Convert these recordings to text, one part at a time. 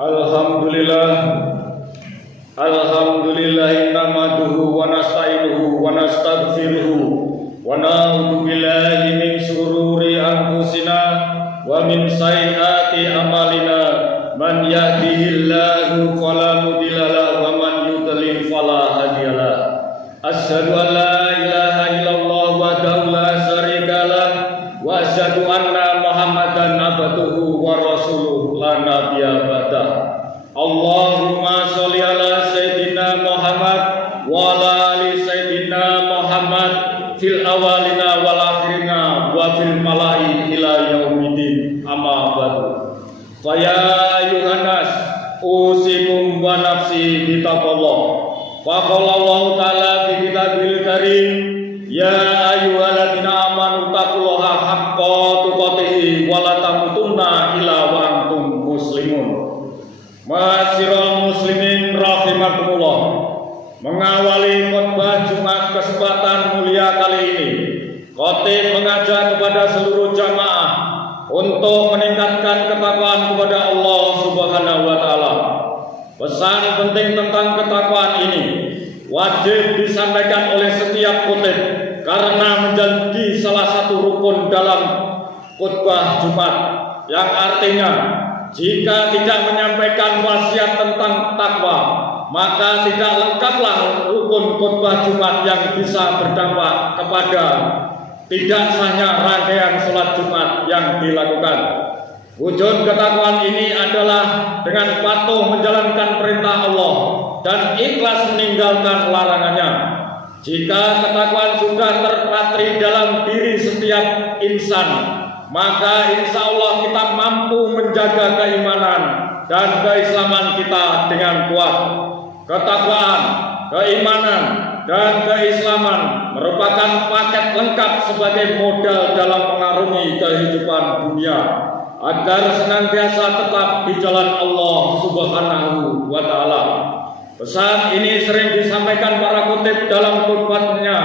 Alhamdulillah, Alhamdulillah nahmaduhu wa nasta'inuhu wa nastaghfiruhu wa na'udzu billahi min syururi anfusina wa min sayyiati a'malina. Man yahdihillahu fala mudhillalah wa man yudlil fala hadiyalah. Asyhadu an la ilaha illallah wahdahu la syarikalah wa asyhadu anna Muhammadan abduhu wa rasuluh la nabiyya ba'dah. Allahumma sholli ala sayyidina Muhammad wa ala ali sayyidina Muhammad fil awalina wal akhirina wa fil malai ila yaumidin. Amma ba'du. Fa ya ayyuhan nas usikum wa nafsi bi taqwallah. Fa qala Allah ta'ala fi kitabil karim, ya ayyuhalladzina amanu taqullaha haqqa tuqatih wa la tamutunna illa wa antum muslimun. Ma'asyiral muslimin rahimakumullah. Mengawali khutbah Jumat kesempatan mulia kali ini, khatib mengajak kepada seluruh jamaah untuk meningkatkan ketakwaan kepada Allah Subhanahu wa taala. Pesan penting tentang ketakwaan ini wajib disampaikan oleh setiap khatib karena menjadi salah satu rukun dalam khutbah Jumat, yang artinya jika tidak menyampaikan wasiat tentang takwa, maka tidak lengkaplah rukun khutbah Jumat yang bisa berdampak kepada tidak sahnya rangkaian sholat Jumat yang dilakukan. Wujud ketakwaan ini adalah dengan patuh menjalankan perintah Allah dan ikhlas meninggalkan larangannya. Jika ketakwaan sudah terpatri dalam diri setiap insan, maka insya Allah kita mampu menjaga keimanan dan keislaman kita dengan kuat. Ketakwaan, keimanan, dan keislaman merupakan paket lengkap sebagai modal dalam mengarungi kehidupan dunia agar senantiasa tetap di jalan Allah Subhanahu wa taala. Pesan ini sering disampaikan para khatib dalam khutbahnya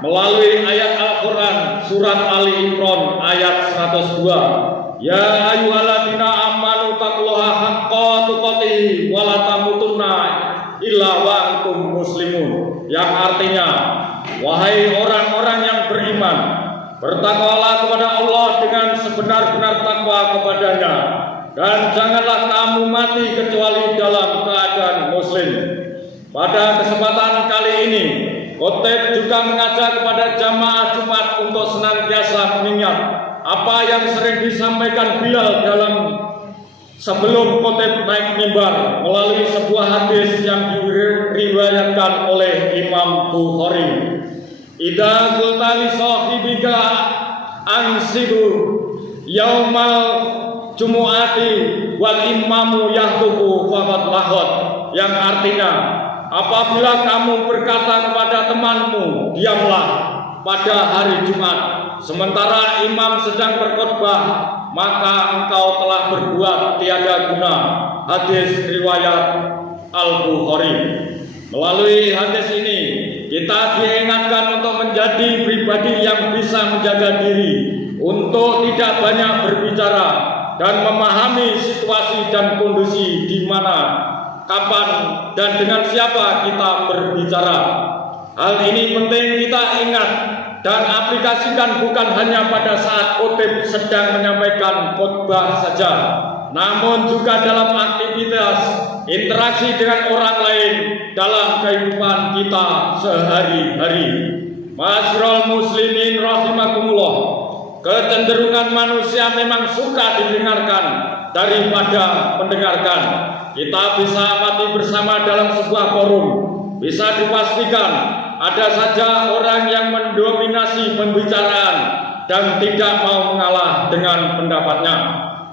melalui ayat Al-Qur'an surat Ali Imran ayat 102. Ya ayyuhalladzina amanu taqullaha haqqa tuqatih wa la tamutunna illa wa antum muslimun, yang artinya, wahai orang-orang yang beriman, bertakwalah kepada Allah dengan sebenar-benar takwa kepadanya, dan janganlah kamu mati kecuali dalam keadaan muslim. Pada kesempatan kali ini, khatib juga mengajak kepada jamaah Jumat untuk senantiasa mengingat apa yang sering disampaikan Bilal sebelum khatib naik mimbar melalui sebuah hadis yang diriwayatkan oleh Imam Bukhari. Idza qulta li sahibika ansibu yaumal jumu'ati wal imamu yahduhu faqad lahad, yang artinya, apabila kamu berkata kepada temanmu, diamlah pada hari Jumat, sementara imam sedang berkhutbah, maka engkau telah berbuat tiada guna. Hadis riwayat Al-Bukhari. Melalui hadis ini kita diingatkan untuk menjadi pribadi yang bisa menjaga diri, untuk tidak banyak berbicara dan memahami situasi dan kondisi di mana, kapan, dan dengan siapa kita berbicara. Hal ini penting kita ingat dan aplikasikan bukan hanya pada saat khatib sedang menyampaikan khutbah saja, namun juga dalam aktivitas interaksi dengan orang lain dalam kehidupan kita sehari-hari. Ma'asyiral muslimin rahimakumullah. Kecenderungan manusia memang suka didengarkan daripada mendengarkan. Kita bisa amati bersama dalam sebuah forum. Bisa dipastikan ada saja orang yang mendominasi pembicaraan dan tidak mau mengalah dengan pendapatnya.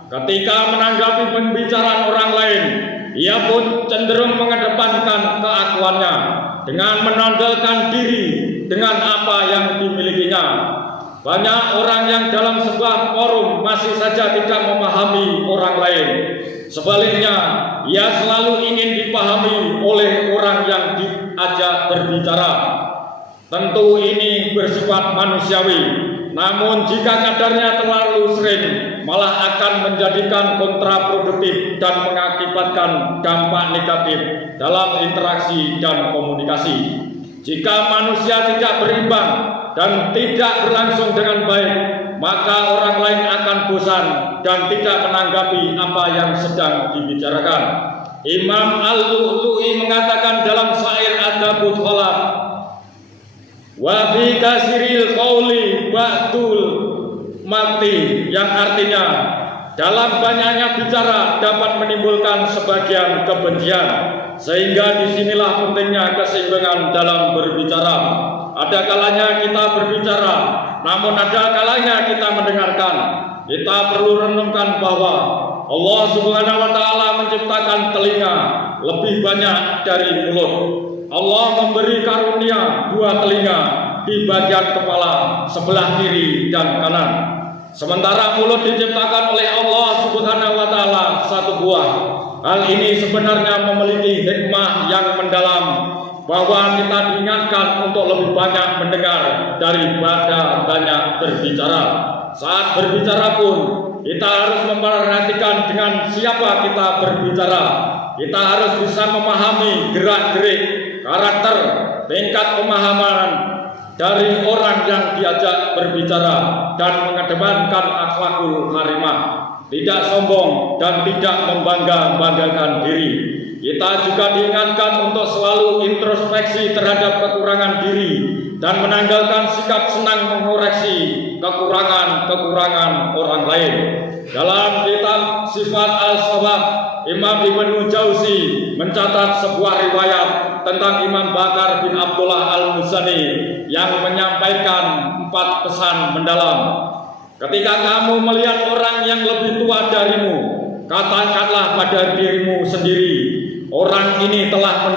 Ketika menanggapi pembicaraan orang lain, ia pun cenderung mengedepankan keakuannya dengan menonjolkan diri dengan apa yang dimilikinya. Banyak orang yang dalam sebuah forum masih saja tidak memahami orang lain. Sebaliknya, ia selalu ingin dipahami oleh orang yang diajak berbicara. Tentu ini bersifat manusiawi, namun jika kadarnya terlalu sering, malah akan menjadikan kontraproduktif dan mengakibatkan dampak negatif dalam interaksi dan komunikasi. Jika manusia tidak berimbang dan tidak berlangsung dengan baik, maka orang lain akan bosan dan tidak menanggapi apa yang sedang dibicarakan. Imam Al-Lu'lu'i mengatakan dalam syair Adabul Khalaq, wa fi kasiril qauli ba'dul mati, yang artinya dalam banyaknya bicara dapat menimbulkan sebagian kebencian, sehingga disinilah pentingnya keseimbangan dalam berbicara. Ada kalanya kita berbicara, namun ada kalanya kita mendengarkan. Kita perlu renungkan bahwa Allah Subhanahu wa Ta'ala menciptakan telinga lebih banyak dari mulut. Allah memberi karunia 2 telinga di bagian kepala sebelah kiri dan kanan. Sementara mulut diciptakan oleh Allah Subhanahu wa Ta'ala 1 buah. Hal ini sebenarnya memiliki hikmah yang mendalam, bahwa kita diingatkan untuk lebih banyak mendengar daripada banyak berbicara. Saat berbicara pun kita harus memperhatikan dengan siapa kita berbicara. Kita harus bisa memahami gerak-gerik, karakter, tingkat pemahaman dari orang yang diajak berbicara dan mengedepankan akhlakul karimah, tidak sombong dan tidak membangga-banggakan diri. Kita juga diingatkan untuk selalu introspeksi terhadap kekurangan diri dan menanggalkan sikap senang mengoreksi kekurangan-kekurangan orang lain. Dalam kitab Sifat Al-Sawab, Imam Ibnu Jauzi mencatat sebuah riwayat tentang Imam Bakar bin Abdullah Al-Muzani yang menyampaikan 4 pesan mendalam. Ketika kamu melihat orang yang lebih tua darimu, katakanlah pada dirimu sendiri, orang ini telah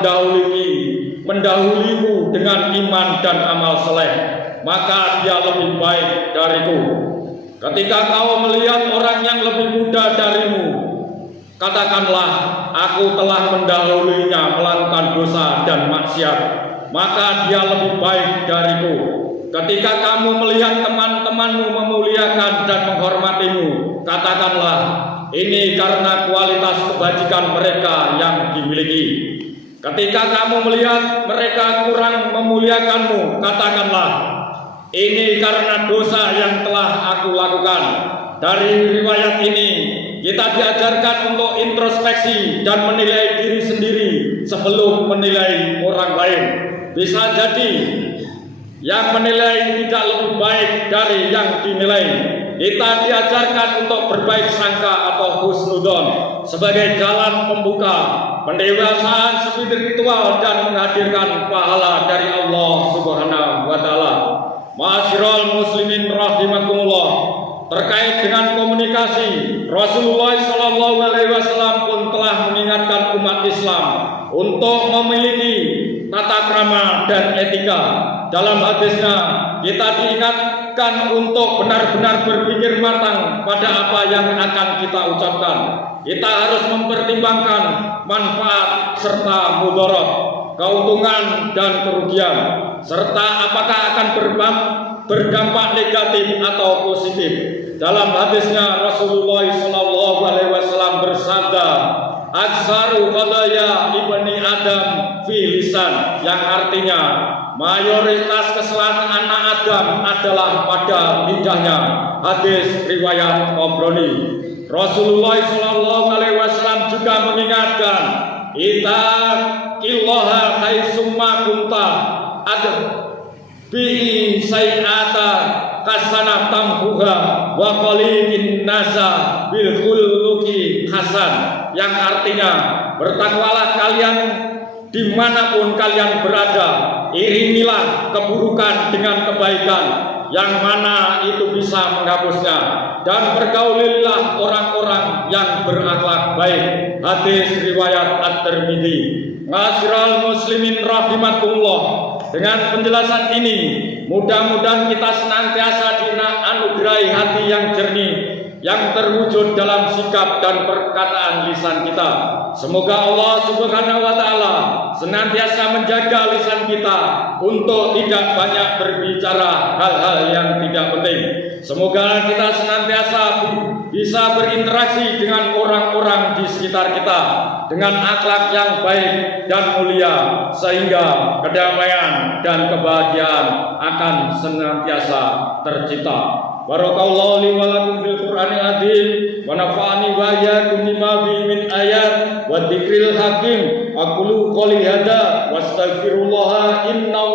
mendahuluiku dengan iman dan amal soleh, maka dia lebih baik dariku. Ketika kau melihat orang yang lebih muda darimu, katakanlah, aku telah mendahuluinya melakukan dosa dan maksiat, maka dia lebih baik dariku. Ketika kamu melihat teman-temanmu memuliakan dan menghormatimu, katakanlah, ini karena kualitas kebajikan mereka yang dimiliki. Ketika kamu melihat mereka kurang memuliakanmu, katakanlah, ini karena dosa yang telah aku lakukan. Dari riwayat ini kita diajarkan untuk introspeksi dan menilai diri sendiri sebelum menilai orang lain. Bisa jadi yang menilai tidak lebih baik dari yang dinilai. Kita diajarkan untuk berbaik sangka atau husnudzon sebagai jalan pembuka pendewasaan spiritual dan menghadirkan pahala dari Allah Subhanahu wa Ta'ala. Ma'asyiral muslimin rahimakumullah, terkait dengan komunikasi, Rasulullah SAW pun telah mengingatkan umat Islam untuk memiliki tata krama dan etika. Dalam hadisnya, kita diingatkan untuk benar-benar berpikir matang pada apa yang akan kita ucapkan. Kita harus mempertimbangkan manfaat serta mudarat, keuntungan dan kerugian, serta apakah akan berdampak negatif atau positif. Dalam hadisnya Rasulullah SAW bersabda, "Aksaru qadaya ibni Adam fi lisan," yang artinya mayoritas kesalahan anak Adam adalah pada lidahnya. Hadis riwayat Tabrani. Rasulullah SAW juga mengingatkan, "Ittaqillaha haitsumma kunta ad bihi sayata kasana tamhuha wa qalikin nasa bil khuluqi hasan," yang artinya bertakwalah kalian dimanapun kalian berada, iringilah keburukan dengan kebaikan, yang mana itu bisa menghapusnya, dan pergaulilah orang-orang yang berakhlak baik. Hadis riwayat At-Tirmidzi. Ma'asyiral muslimin rahimakumullah, dengan penjelasan ini mudah-mudahan kita senantiasa dianugerahi hati yang jernih, yang terwujud dalam sikap dan perkataan lisan kita. Semoga Allah Subhanahu wa Ta'ala senantiasa menjaga lisan kita untuk tidak banyak berbicara hal-hal yang tidak penting. Semoga kita senantiasa bisa berinteraksi dengan orang-orang di sekitar kita dengan akhlak yang baik dan mulia, sehingga kedamaian dan kebahagiaan akan senantiasa tercipta. Barakallahu li wa lakum fil Qur'anil azim wa nafa'ani wa iyyakum bima fihi min ayat wa dzikril hakim. Aqulu qouli hadza wa astaghfirullah innahu